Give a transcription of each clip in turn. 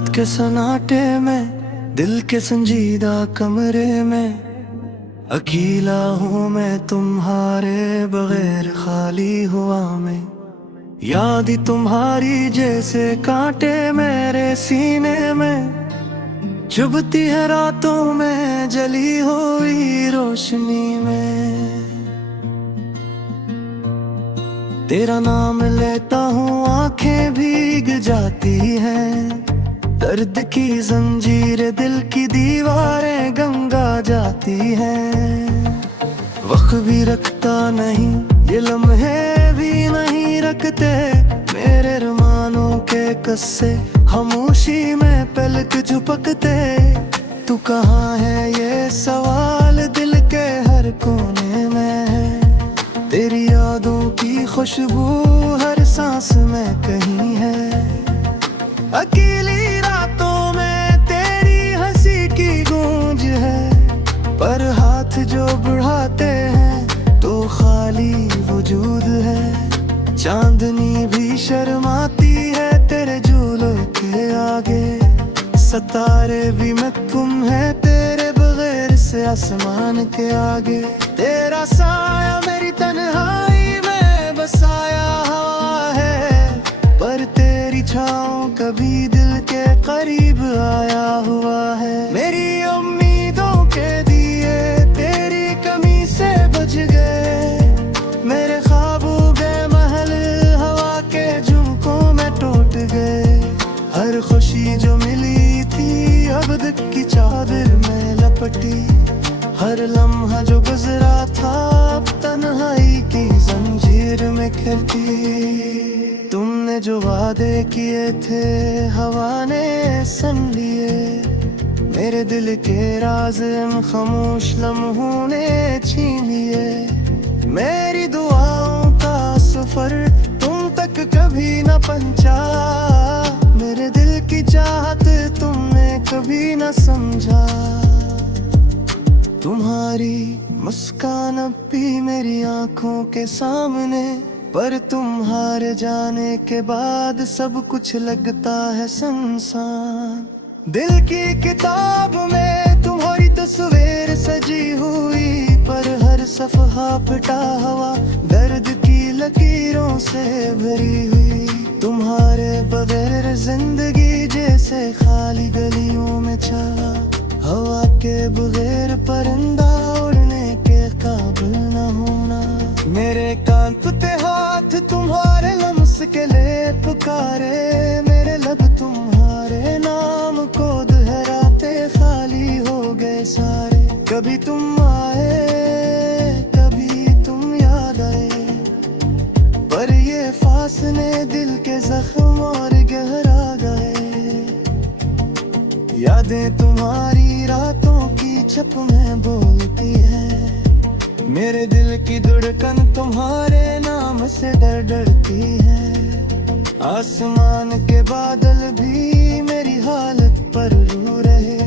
रात के सन्नाटे में, दिल के संजीदा कमरे में अकेला हूँ मैं तुम्हारे बगैर खाली हुआ में। याद ही तुम्हारी जैसे कांटे मेरे सीने में, चुभती है रातों में जली हुई रोशनी में। तेरा नाम लेता हूँ आंखें भीग जाती हैं, दर्द की जंजीर दिल की दीवारें गंगा जाती हैं। वक्त भी रखता नहीं, ये लम्हे भी नहीं रखते मेरे अरमानों के कस्से खामोशी में पलक झपकते। तू कहाँ है ये सवाल दिल के हर कोने में है, तेरी यादों की खुशबू हर सांस में कहीं है। अकेली रातों में तेरी हंसी की गूंज है, पर हाथ जो बढ़ाते हैं तो खाली वजूद है। चांदनी भी शर्माती है तेरे झूलों के आगे, सितारे भी महकूम है तेरे बगैर से आसमान के आगे। तेरा साया मेरी तन्हाई में बसाया हुआ है, पर तेरी छाँव कभी दिल के करीब आया हुआ है। मेरी उम्मीदों के दिए तेरी कमी से बुझ गए, मेरे ख्वाबों बेमहल हवा के झोंकों में टूट गए। हर खुशी जो मिली थी अब दुख की चादर में लपटी, हर लम्हा जो गुजरा था अब तन्हाई की जंजीर में खिलती। तुमने जो वादे किए थे हवा ने सुन लिए, मेरे दिल के राज इन खामोश लम्हों ने छीन लिए। मेरी दुआओं का सफर तुम तक कभी न पहुंचा, मेरे दिल की चाहत तुमने कभी न समझा। तुम्हारी मुस्कान अब भी मेरी आंखों के सामने, पर तुम्हारे जाने के बाद सब कुछ लगता है सुनसान। दिल की किताब में तुम्हारी तस्वीर सजी हुई, पर हर सफ़हा पिटा हुआ दर्द की लकीरों से भरी हुई। तुम्हारे बगैर जिंदगी जैसे खाली गलियों में चला, हवा के बगैर परिंदा उड़ने के काबिल न होना। मेरे कान पे हाथ तुम्हारे लम्स के लिए पुकारे, मेरे लब तुम्हारे नाम को दोहराते खाली हो गए सारे। कभी तुम आए कभी तुम याद आए, पर ये फासले दिल के जख्म और गहरा गए। यादें तुम्हारी रातों की छप में बोलती है, मेरे दिल की धड़कन तुम्हारे नाम से डर डरती है। आसमान के बादल भी मेरी हालत पर रो रहे,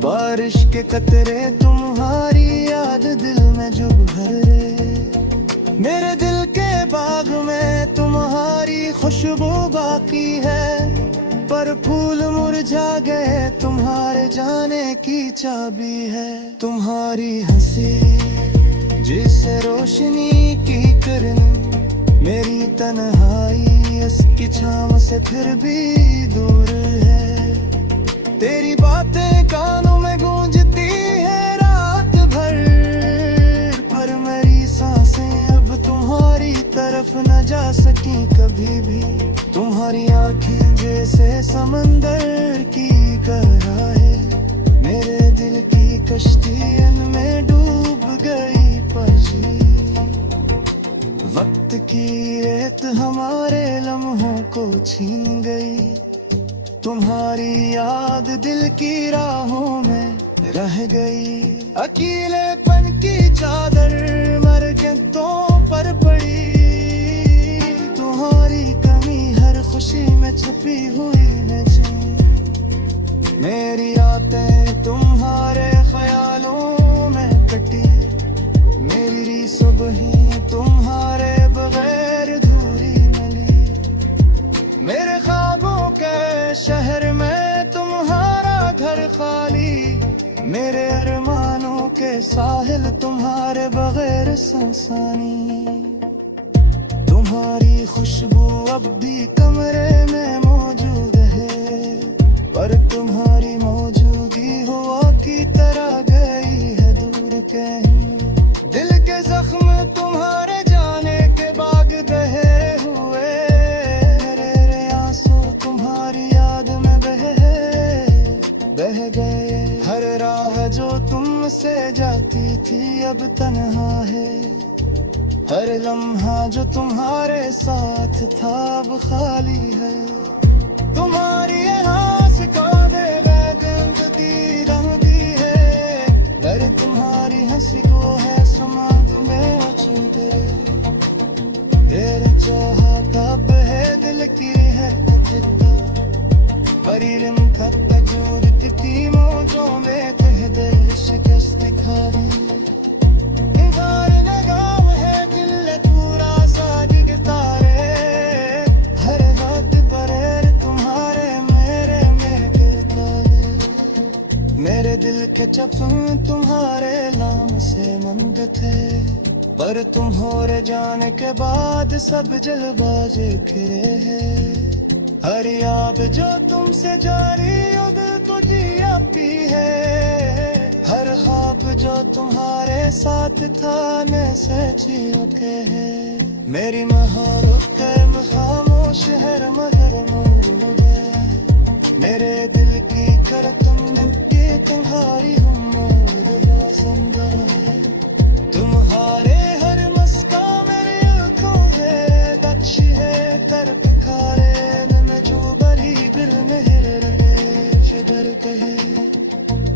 बारिश के कतरे तुम्हारी याद दिल में जो भर रहे। मेरे दिल के बाग में तुम्हारी खुशबू बाकी है, पर फूल मुरझा गए तुम्हारे जाने की चाबी है। तुम्हारी हंसी जिसे रोशनी की किरण, मेरी तन्हाई इसकी छाँव से फिर भी दूर है। तेरी बातें कानों में गूंजती है रात भर, पर मेरी सांसें अब तुम्हारी तरफ न जा सकी कभी भी। तुम्हारी आंखें जैसे समंदर की गहराई, मेरे दिल की कश्ती इनमें डूब गई पाजी। वक्त की रेत हमारे लम्हों को छीन गई, तुम्हारी याद दिल की राहों में रह गई। अकेलेपन की चादर मरकतों पर पड़ी, तुम्हारी कमी हर खुशी में छुपी हुई नज़र। मेरी रातें तुम्हारे ख्यालों में कटी, मेरी सुबह तुम्हारे बगैर धूरी मिली। मेरे ख्वाबों के शहर में मेरे अरमानों के साहिल तुम्हारे बगैर संसानी। तुम्हारी खुशबू अब भी कमरे में मौजूद है, पर तुम्हारी मौजूदगी हवा की तरह गई है दूर कहीं। दिल के जख्म तुम्हारे जाने के बाग बहे हुए, मेरे आंसू तुम्हारी याद में बह गए। हर राह जो तुमसे जाती थी अब तन्हा है, हर लम्हा जो तुम्हारे साथ था अब खाली है। तुम्हारी रंगती है, पर तुम्हारी हंसी को है समाध में उछलते। मेरे चाहत अब है दिल की है तकता, परिरम खत तजूर कितनी मौजों में कह दे शिकस्त खारी। मेरे दिल के चपन तुम्हारे नाम से मंद थे, पर तुम हो रे जाने के बाद सब जलबाजे खिरे हैं। हर याद जो तुमसे जारी अब तो जिया पी है, हर ख्वाब जो तुम्हारे साथ था न से चुके हैं। मेरी महारत खामोश हर मगर मौजूद है, मेरे दिल की करतम तुम्हारी उम्र बाज़िंदा है। तुम्हारे हर मस्का मेरी आँखों में बख्शी है, कर पिखारे न जो बरी दिल मेरे शदर कहे।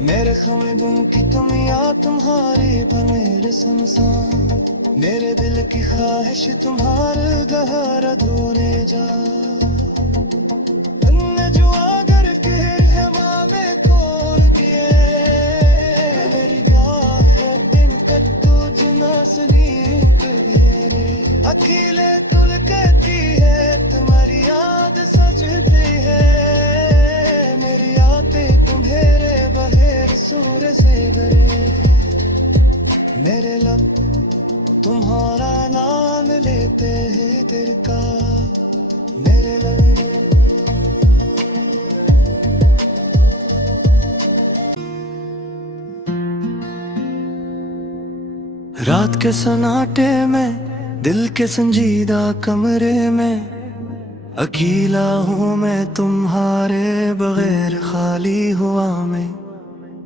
मेरे ख्वाबों की तुम या तुम्हारी पर मेरे संसार, मेरे दिल की ख्वाहिश तुम्हारे गहर अधूरे जा। अखिले तुल कहती है तुम्हारी याद सजती है, मेरी यादें तुम्हारे बहेर सूर से डरे। मेरे लब तुम्हारा नाम लेते हैं दिल का, मेरे लब। रात के सन्नाटे में दिल के संजीदा कमरे में अकेला हूँ मैं तुम्हारे बगैर खाली हुआ में।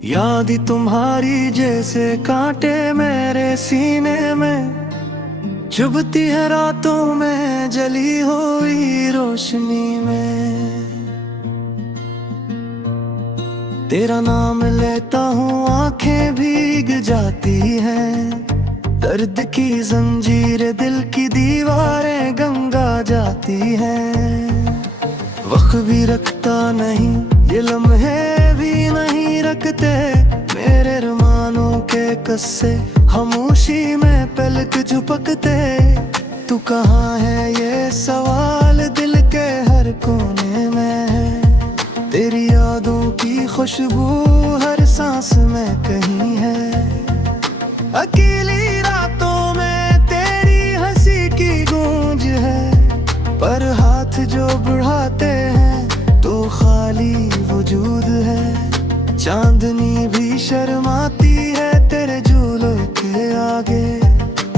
याद ही तुम्हारी जैसे कांटे मेरे सीने में, चुभती है रातों में जली हुई रोशनी में। तेरा नाम लेता हूँ आंखें भीग जाती हैं, दर्द की जंजीर दिल की दीवारें गंगा जाती हैं। वक्त भी रखता नहीं ये लम्हे भी नहीं रखते, मेरे अरमानों के कस्से खामोशी में पलक झपकते। तू कहाँ है ये सवाल दिल के हर कोने में है, तेरी यादों की खुशबू हर सांस में कहीं है। अकेली रातों में तेरी हंसी की गूंज है, पर हाथ जो बढ़ाते हैं तो खाली वजूद है। चांदनी भी शर्माती है तेरे झूलों के आगे,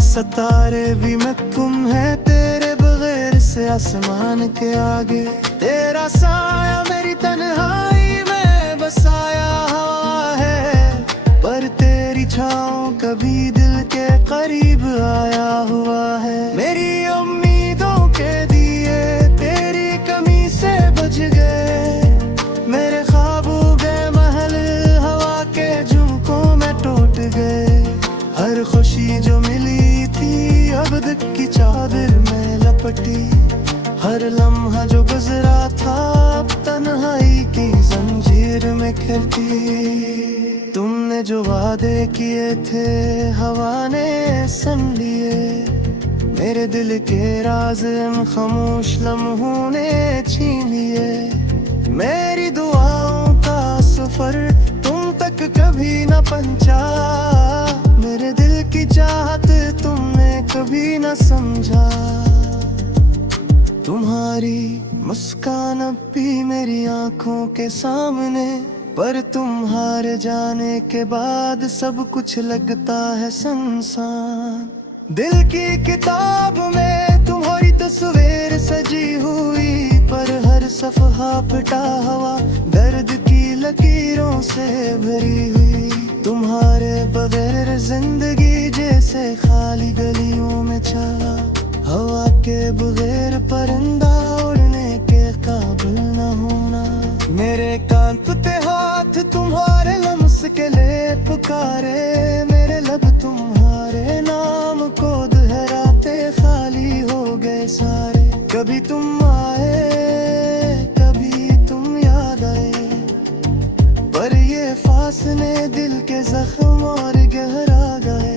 सितारे भी महकूम है तेरे बगैर से आसमान के आगे। तेरा साया मेरी तन्हाई में बसाया हुआ है, पर तेरी छाँव कभी दिल के करीब आया हुआ है। मेरी उम्मीदों के दिए तेरी कमी से बुझ गए, मेरे ख्वाबों के महल हवा के झुमकों में टूट गए। हर खुशी जो मिली थी अब दुख की चादर में लपटी, हर लम्हा जो गुजरा था अब तन्हाई की जंजीर में खिलती। तुमने जो वादे किए थे हवा ने सुन लिए, मेरे दिल के राज इन खामोश लम्हों ने छीन लिए। मेरी दुआओं का सफर तुम तक कभी पंचा, मेरे दिल की चाहत तुमने कभी न समझा। तुम्हारी मुस्कान अब भी मेरी आंखों के सामने, पर तुम्हारे जाने के बाद सब कुछ लगता है सुनसान। दिल की किताब में तुम्हारी तस्वीर सजी हुई, पर हर सफ़हा पिटा हुआ दर्द की लकीरों से भरी हुई। तुम्हारे बगैर जिंदगी जैसे खाली गलियों में चला, हवा के बगैर परिंदा उड़ने के काबिल न होना। मेरे कांपते हाथ तुम्हारे लम्स के लिए पुकारे, मेरे लब तुम्हारे नाम को दोहराते खाली हो गए सारे। कभी तुम आए, कभी तुम याद आए, पर ये फासले दिल के जख्म और गहरा गए।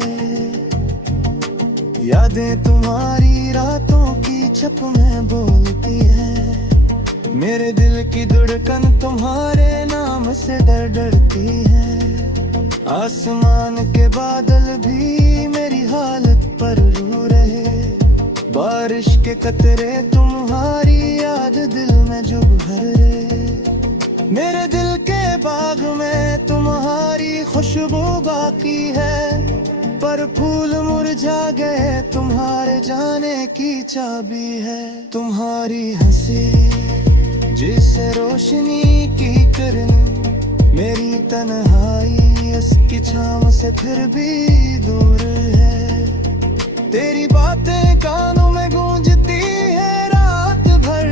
यादें तुम्हारी रातों की छप में बोलती है, मेरे दिल की धड़कन तुम्हारे नाम से डर डरती है। आसमान के बादल भी मेरी हालत पर रो रहे, बारिश के कतरे तुम्हारी याद दिल में जो भर रहे। मेरे दिल के बाग में तुम्हारी खुशबू बाकी है, पर फूल मुरझा गए तुम्हारे जाने की चाबी है। तुम्हारी हंसी जिसे रोशनी की किरण, मेरी तन्हाई इसकी छाँव से फिर भी दूर है। तेरी बातें कानों में गूंजती है रात भर,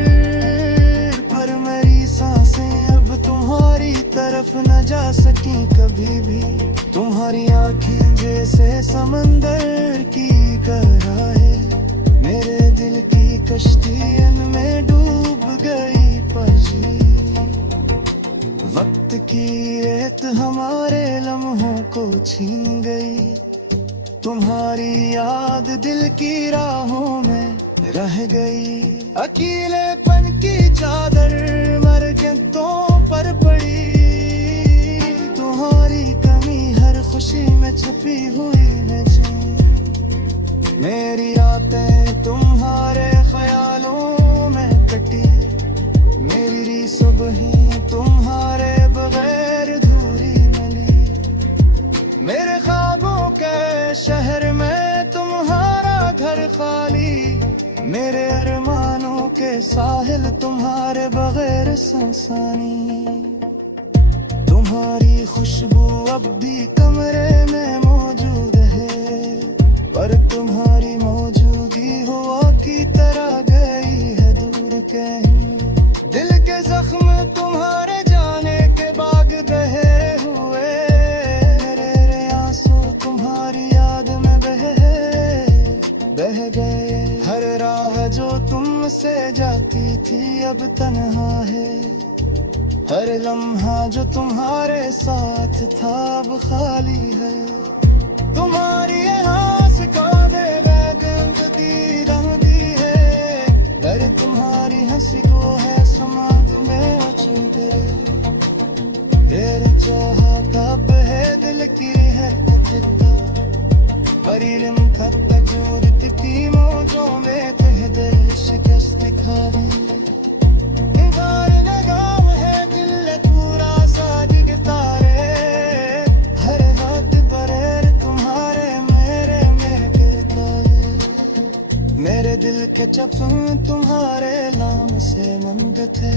पर मेरी सांसें अब तुम्हारी तरफ न जा सकी कभी भी। तुम्हारी आंखें जैसे समंदर की गहराई, मेरे दिल की कश्तियन में डूब गई पाजी। वक्त की रेत हमारे लम्हों को छीन गई, तुम्हारी याद दिल की राहों में रह गई। अकेलेपन की चादर मरकतों पर पड़ी, तुम्हारी कमी हर खुशी में छुपी हुई नज़र। मेरी रातें तुम्हारे ख्यालों में कटी, मेरी सुबह तुम्हारे बगैर धूरी मिली। मेरे ख्वाबों के शहर में तुम्हारा घर खाली, मेरे अरमानों के साहिल तुम्हारे बगैर सुनसानी। तुम्हारी खुशबू अब भी कमरे में मौजूद है, पर तुम्हारी मौजूदगी हवा की तरह गई है दूर कहीं। दिल के जख्म तुम्हारे जाने के बाद बहे हुए, मेरे आंसू तुम्हारी याद में बह गए। हर राह जो तुमसे जाती थी अब तन्हा है, हर लम्हा जो तुम्हारे साथ था अब खाली है। तुम्हारी हंस का बेगंदी रंगी है, पर तुम्हारी हंसी को है समाज में उछलते। तेरे चाहा कब है दिल की है कथिता, परिरम खत तजूर तिती मौजों में कह दे शिकस्त खारी। निगार लगाम है दिल पूरा सा दिखता रे, हर हद बरेर तुम्हारे मेरे में गिरता है। मेरे दिल के चपन तुम्हारे नाम से मंद थे,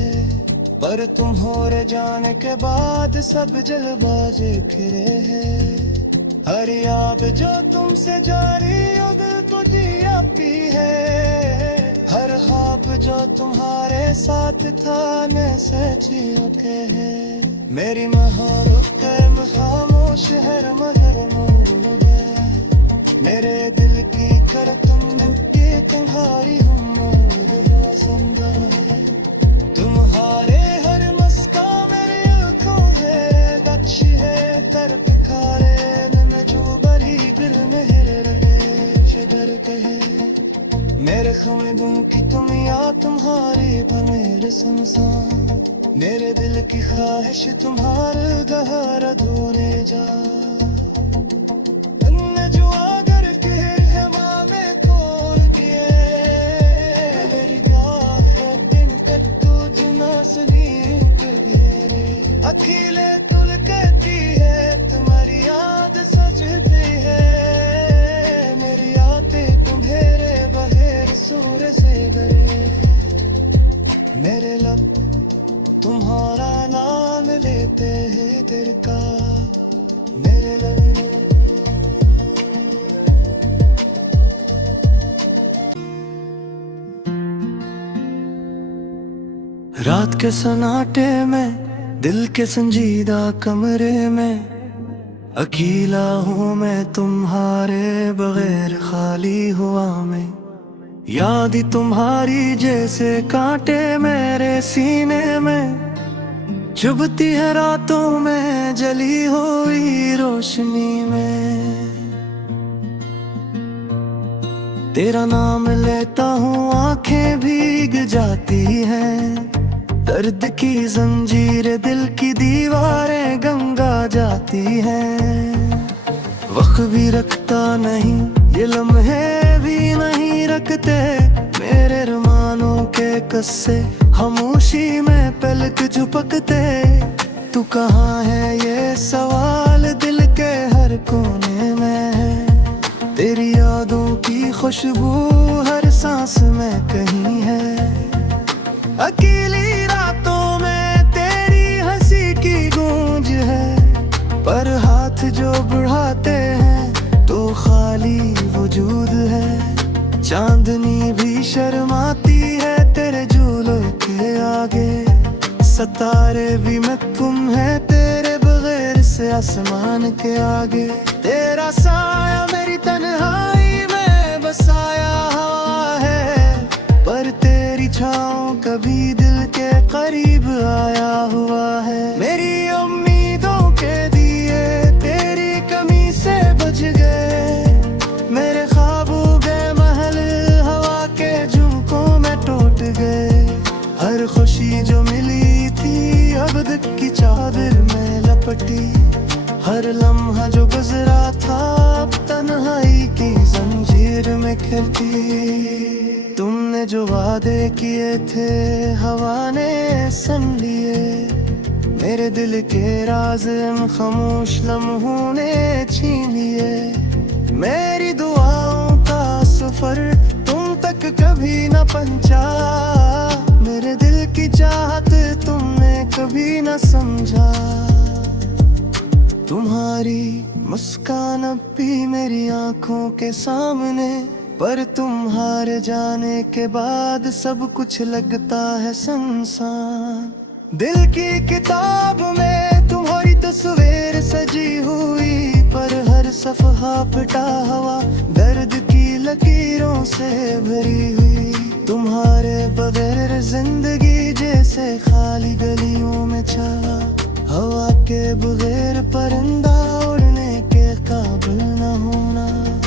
पर तुम होरे जाने के बाद सब जलबाजे फिरे हैं। हर याद जो तुमसे जारी अब तो जिया पी है, हर ख्वाब जो तुम्हारे साथ था मैं से चुके हैं। मेरी महारत खामोश हर मगर मौजूद है, मेरे दिल की कर तुम की तुम्हारी उम्र जिंदा है। तुम्हारे हर मस्का मेरी आँखों में बख्श है, कर पिखारे में जो बरी दिल मेरे रहे शगर कहे। मेरे ख्वाबों की तुम याद तुम्हारी पर मेरे संसार, मेरे दिल की ख्वाहिश तुम्हारे गहरा धोने जा। के सन्नाटे में, दिल के संजीदा कमरे में, अकेला हूँ मैं तुम्हारे बगैर खाली हुआ में। याद ही तुम्हारी जैसे कांटे मेरे सीने में, चुभती है रातों में जली हुई रोशनी में। तेरा नाम लेता हूँ आंखें भीग जाती हैं, दर्द की जंजीर दिल की दीवारें गंगा जाती हैं। वक्त भी रखता नहीं, ये लम्हे भी नहीं रखते, मेरे अरमानों के कस्से खामोशी में पलक झपकते। तू कहाँ है ये सवाल दिल के हर कोने में है, तेरी यादों की खुशबू हर सांस में कहीं है। अकेली रातों में तेरी हंसी की गूंज है, पर हाथ जो बढ़ाते हैं तो खाली वजूद है। चांदनी भी शर्माती है तेरे झूलों के आगे, सितारे भी महकूम है तेरे बगैर से आसमान के आगे। तेरा साया मेरी तन्हाई में बसाया हुआ है, पर तेरी छाँव कभी दिल के करीब आया हुआ है। मेरी उम्मीदों के दिए तेरी कमी से बुझ गए, मेरे ख्वाबों के महल हवा के झोंकों में टूट गए। हर खुशी जो मिली थी अब दुख की चादर में लपटी, हर लम्हा जो गुजरा था अब तन्हाई की जंजीर में खिलती। तुमने जो वादे किए थे हवा ने सुन लिए, मेरे दिल के राज इन खामोश लम्हों ने छीन लिए। मेरी दुआओं का सफर तुम तक कभी न पहुंचा, मेरे दिल की चाहत तुमने कभी न समझा। तुम्हारी मुस्कान अब भी मेरी आंखों के सामने, पर तुम्हारे जाने के बाद सब कुछ लगता है सुनसान। दिल की किताब में तुम्हारी तस्वीर सजी हुई, पर हर सफ़हा पिटा हुआ दर्द की लकीरों से भरी हुई। तुम्हारे बगैर जिंदगी जैसे खाली गलियों में छा, हवा के बगैर परिंदा उड़ने के काबिल न होना।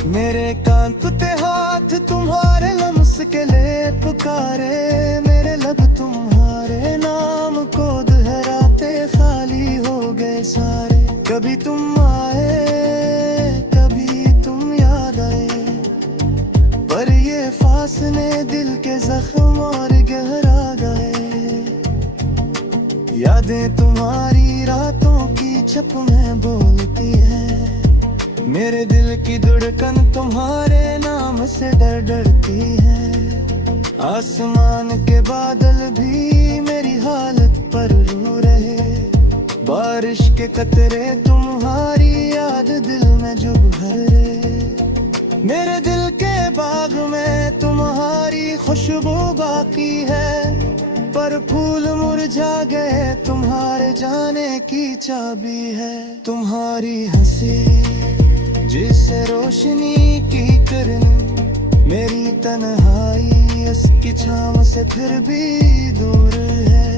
मेरे कान पे हाथ तुम्हारे लम्स के लिए पुकारे, मेरे लब तुम्हारे नाम को दोहराते खाली हो गए सारे। कभी तुम आए कभी तुम याद आए, पर ये फासले दिल के जख्म और गहरा गए। यादें तुम्हारी रातों की छप में बोलती है, मेरे दिल की धड़कन तुम्हारे नाम से डर डरती है। आसमान के बादल भी मेरी हालत पर रो रहे, बारिश के कतरे तुम्हारी याद दिल में जो भरे। मेरे दिल के बाग में तुम्हारी खुशबू बाकी है, पर फूल मुरझा गए तुम्हारे जाने की चाबी है। तुम्हारी हंसी जिसे रोशनी की किरण, मेरी तन्हाई इसकी छाँव से फिर भी दूर है।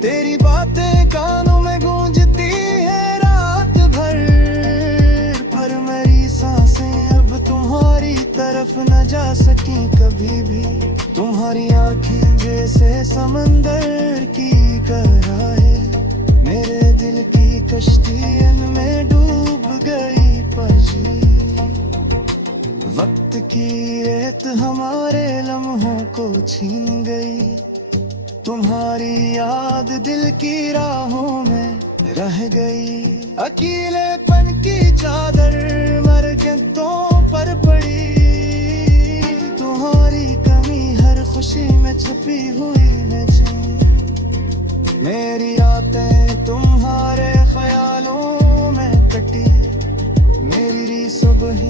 तेरी बातें कानों में गूंजती है रात भर, पर मेरी सांसें अब तुम्हारी तरफ न जा सकी कभी भी। तुम्हारी आँखें जैसे समंदर की गहराई, मेरे दिल की कश्ती इनमें डूब गई पजी। वक्त की रेत हमारे लम्हों को छीन गई, तुम्हारी याद दिल की राहों में रह गई। अकेलेपन की चादर मरकतों पर पड़ी, तुम्हारी कमी हर खुशी में छुपी हुई न जाए। मेरी आतें तुम्हारे ख्यालों में कटी, मेरी सुबह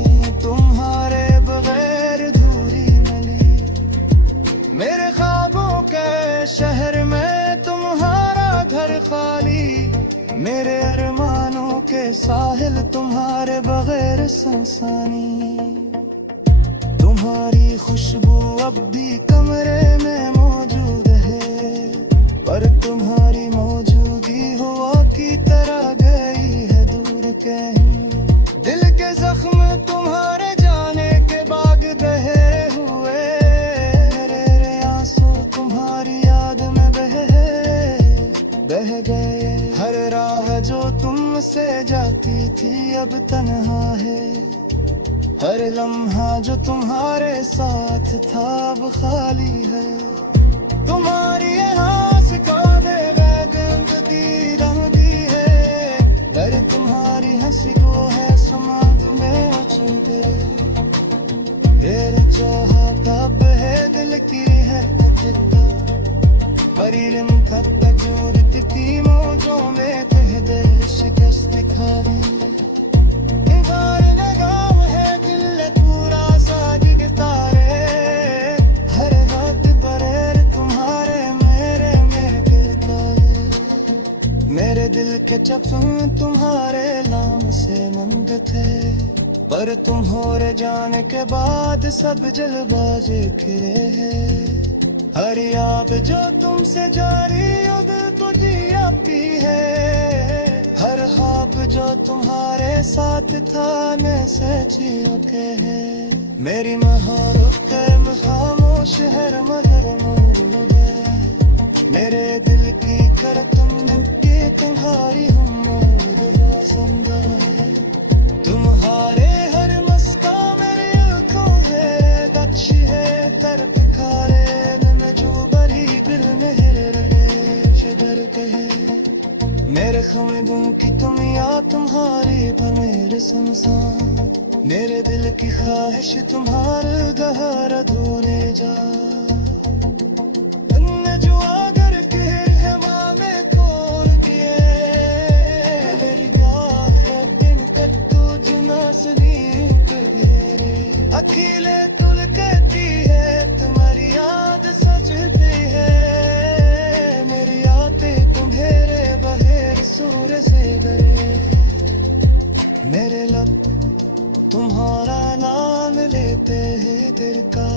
तुम्हारे बगैर धूरी मिली। मेरे ख्वाबों के शहर में साहिल तुम्हारे बगैर संसानी। तुम्हारी खुशबू अब भी कमरे में मौजूद है, पर तुम्हारी मौजूदगी हवा की तरह गई है दूर कहीं। दिल के जख्म तुम्हारे जाने के बाद बहे हुए, मेरे आंसू तुम्हारी याद में बह गए। हर राह जो तुमसे जाती थी अब तन्हा है, हर लम्हा जो तुम्हारे साथ था अब खाली है। तुम्हारी हंस का बेगंदगी रंगी है, पर तुम्हारी हंसी को है समाज में उछल गए। तेरे चाहत अब है दिल की है तकता, परिरम खत तजूरती मौजों में कह दे शिकस्त खारी। मेरे दिल के चपन तुम्हारे नाम से मंद थे, पर तुम हो रे जाने के बाद सब जलबाजी खिले हैं। हर याद जो तुमसे जारी अब तो जिया पी है, हर ख्वाब जो तुम्हारे साथ था न से छिपके है। मेरी महारत खामोश है मगर मौजूद है, मेरे दिल की करतम तुम्हारी उम्मीद वासंदा है। तुम्हारे हर मस्का मेरी आंखों में बख्शी है, कर पिखारे न जो बरी दिल मेहर रहे शदर कहे। मेरे ख्वाबों की तुम या तुम्हारी पर मेरे संसार, मेरे दिल की ख्वाहिश तुम्हारे गहरा धोने जा। अखिले तुल कहती है तुम्हारी याद सजती है, मेरी यादें तुम्हारे बहेर सूर से डरे। मेरे लब तुम्हारा नाम लेते हैं दिल का,